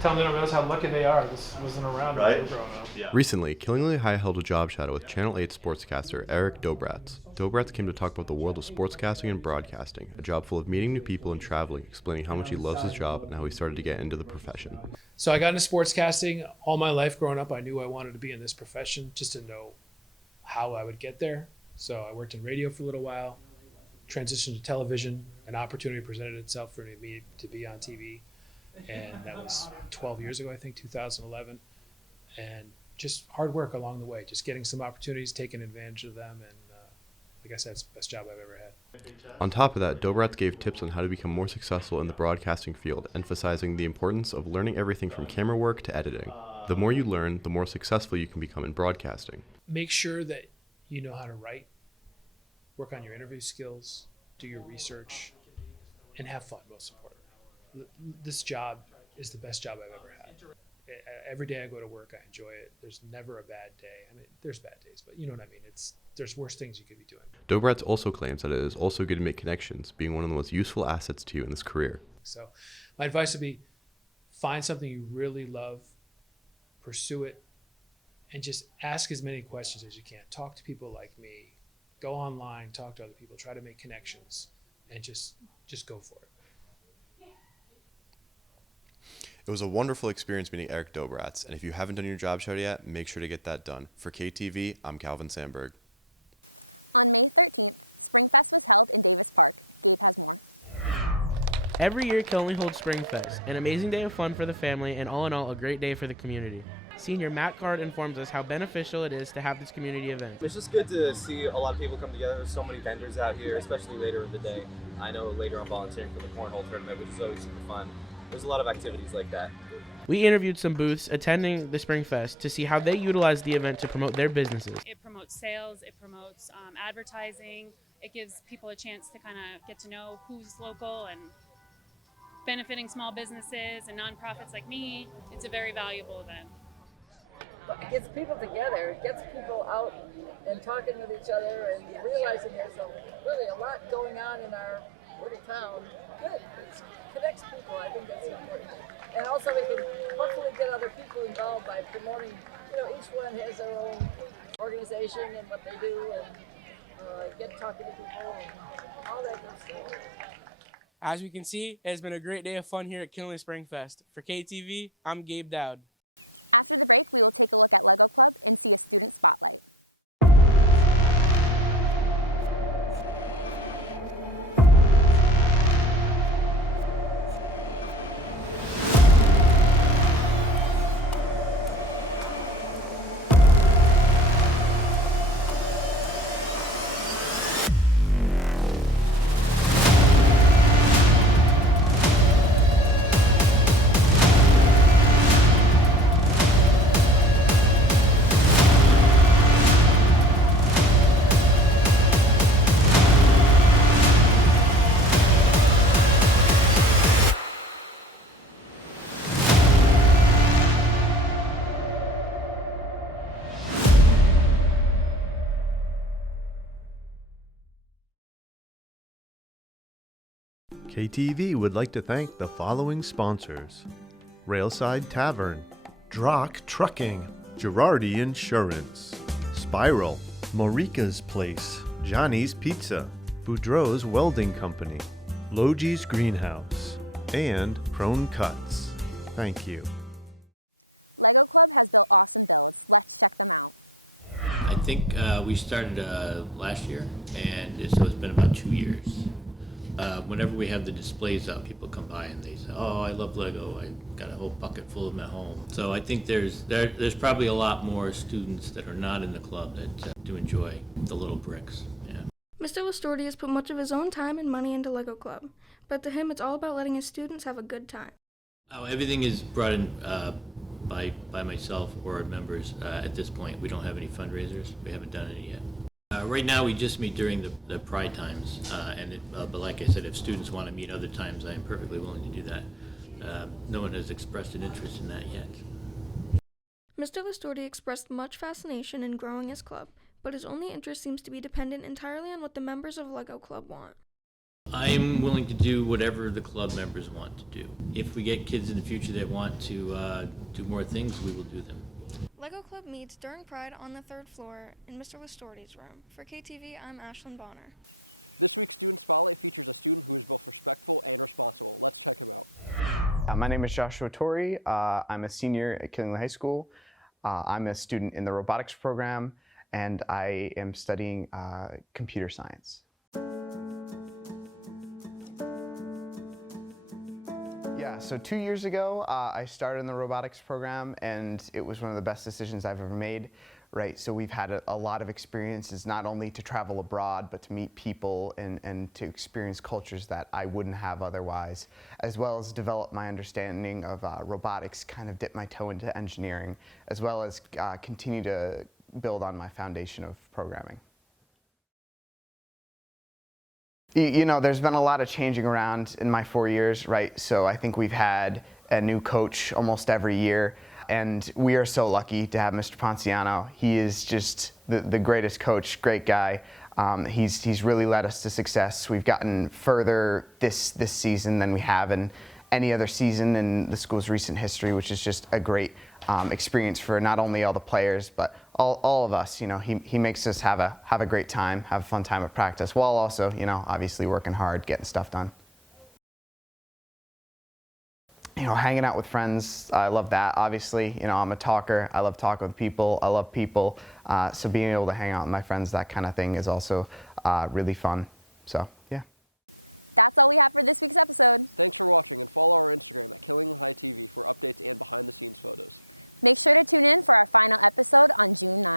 Tell them they don't realize how lucky they are. This wasn't around when they were growing up. Yeah. Recently, Killingly High held a job shadow with Channel 8 sportscaster Eric Dobratz. Dobratz came to talk about the world of sportscasting and broadcasting, a job full of meeting new people and traveling, explaining how much he loves his job and how he started to get into the profession. So I got into sportscasting all my life growing up. I knew I wanted to be in this profession, just to know how I would get there. So I worked in radio for a little while, transitioned to television. An opportunity presented itself for me to be on TV. And that was 12 years ago, I think, 2011. And just hard work along the way, just getting some opportunities, taking advantage of them. And like I said, it's the best job I've ever had. On top of that, Dobratz gave tips on how to become more successful in the broadcasting field, emphasizing the importance of learning everything from camera work to editing. The more you learn, the more successful you can become in broadcasting. Make sure that you know how to write, work on your interview skills, do your research, and have fun, most importantly. This job is the best job I've ever had. Every day I go to work, I enjoy it. There's never a bad day. I mean, there's bad days, but you know what I mean? There's worse things you could be doing. Dobratz also claims that it is also good to make connections, being one of the most useful assets to you in this career. So my advice would be find something you really love, pursue it, and just ask as many questions as you can. Talk to people like me. Go online, talk to other people, try to make connections, and just go for it. It was a wonderful experience meeting Eric Dobratz, and if you haven't done your job shadow yet, make sure to get that done. For KTV, I'm Calvin Sandberg. Every year, Killing holds Springfest, an amazing day of fun for the family and all in all, a great day for the community. Senior Matt Card informs us how beneficial it is to have this community event. It's just good to see a lot of people come together. There's so many vendors out here, especially later in the day. I know later I'm volunteering for the cornhole tournament, which is always super fun. There's a lot of activities like that. We interviewed some booths attending the Springfest to see how they utilize the event to promote their businesses. It promotes sales, it promotes advertising, it gives people a chance to kind of get to know who's local and benefiting small businesses and nonprofits like me. It's a very valuable event. It gets people together, it gets people out and talking with each other and realizing there's really a lot going on in our little town. Good, it connects people, I think that's important. And also we can hopefully get other people involved by promoting, each one has their own organization and what they do and get talking to people and all that good stuff. As we can see, it has been a great day of fun here at Kinley Springfest. For KTV, I'm Gabe Dowd. After the break, we will take a look at Lego Club and see a student spotlight. KTV would like to thank the following sponsors: Railside Tavern, Drock Trucking, Girardi Insurance, Spiral, Morika's Place, Johnny's Pizza, Boudreaux's Welding Company, Logi's Greenhouse, and Prone Cuts. Thank you. I think we started last year, and so it's been about 2 years. Whenever we have the displays out, people come by and they say, "Oh, I love Lego. I got a whole bucket full of them at home." So I think there's probably a lot more students that are not in the club that do enjoy the little bricks. Yeah. Mr. Listorti has put much of his own time and money into Lego Club, but to him it's all about letting his students have a good time. Oh, everything is brought in by myself or our members. At this point, we don't have any fundraisers. We haven't done any yet. Right now, we just meet during the Pride times, but like I said, if students want to meet other times, I am perfectly willing to do that. No one has expressed an interest in that yet. Mr. Listorti expressed much fascination in growing his club, but his only interest seems to be dependent entirely on what the members of Lego Club want. I'm willing to do whatever the club members want to do. If we get kids in the future that want to do more things, we will do them. Lego Club meets during Pride on the 3rd floor in Mr. Listorti's room. For KTV, I'm Ashlyn Bonner. My name is Joshua Torrey. I'm a senior at Killingly High School. I'm a student in the robotics program, and I am studying computer science. Yeah, so 2 years ago, I started in the robotics program, and it was one of the best decisions I've ever made, right? So we've had a lot of experiences, not only to travel abroad, but to meet people and to experience cultures that I wouldn't have otherwise, as well as develop my understanding of robotics, kind of dip my toe into engineering, as well as continue to build on my foundation of programming. You know, there's been a lot of changing around in my 4 years, right? So I think we've had a new coach almost every year, and we are so lucky to have Mr. Ponciano. He is just the greatest coach, great guy. He's really led us to success. We've gotten further this season than we have in any other season in the school's recent history, which is just a great experience for not only all the players, but all of us. You know, he makes us have a great time, have a fun time at practice, while also, you know, obviously working hard, getting stuff done. You know, hanging out with friends, I love that. Obviously, you know, I'm a talker. I love talking with people. I love people. So being able to hang out with my friends, that kind of thing, is also really fun. So, yeah. That's all we have for this week's episode. Thanks for watching. Make sure to tune in for our final episode on June 9th.